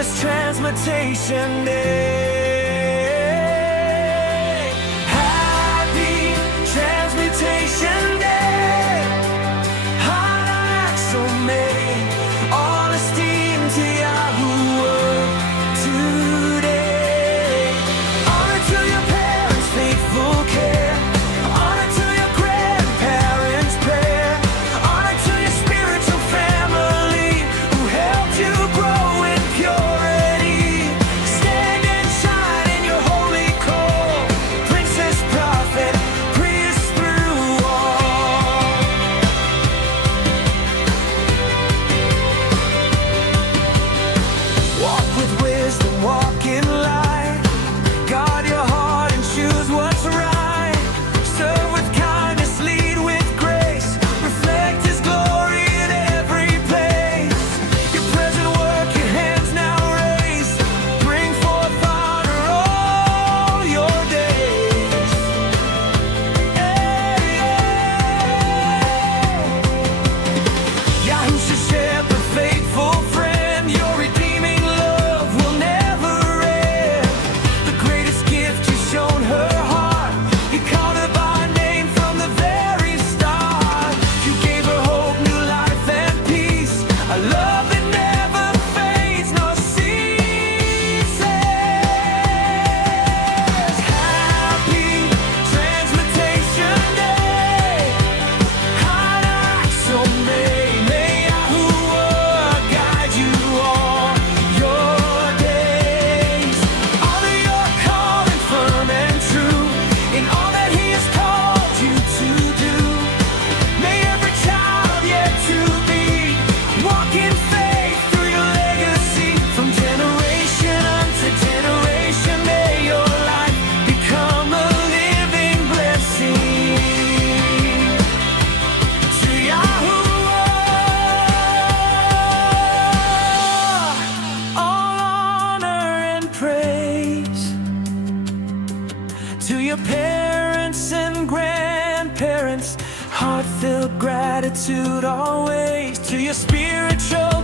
this Transmutation Day. Happy Transmutation Day. Hannah Axel Mae, all esteem to YahuWah today. Honor to your parents' faithful care. Honor to your grandparents' prayer. Honor to your spiritual family who helped you grow in purity. Stand and shine in your holy call. Princess, prophet, priest through all. Walk with wisdom, walk in light. Guard your heart and choose what's right. Serve with kindness, lead with grace. Reflect His glory in every place. Your present work, your hands now raise. Bring forth honor all your days. Yahushua shepherd, faithful friend, your redeeming love will never end. The greatest gift you've shown her heart. You called her by name from the very start. You gave her hope, new life and peace. A love that never fades nor ceases. Happy Transmutation Day. Hannah Axel Mae, may YahuWah guide you all your days. Honor your calling firm and true in all that He has called you to do. May every child yet to be walk in faith through your legacy. From generation unto generation, may your life become a living blessing. To YahuWah, all honor and praise. To your parents and grandparents, heartfelt gratitude always. To your spiritual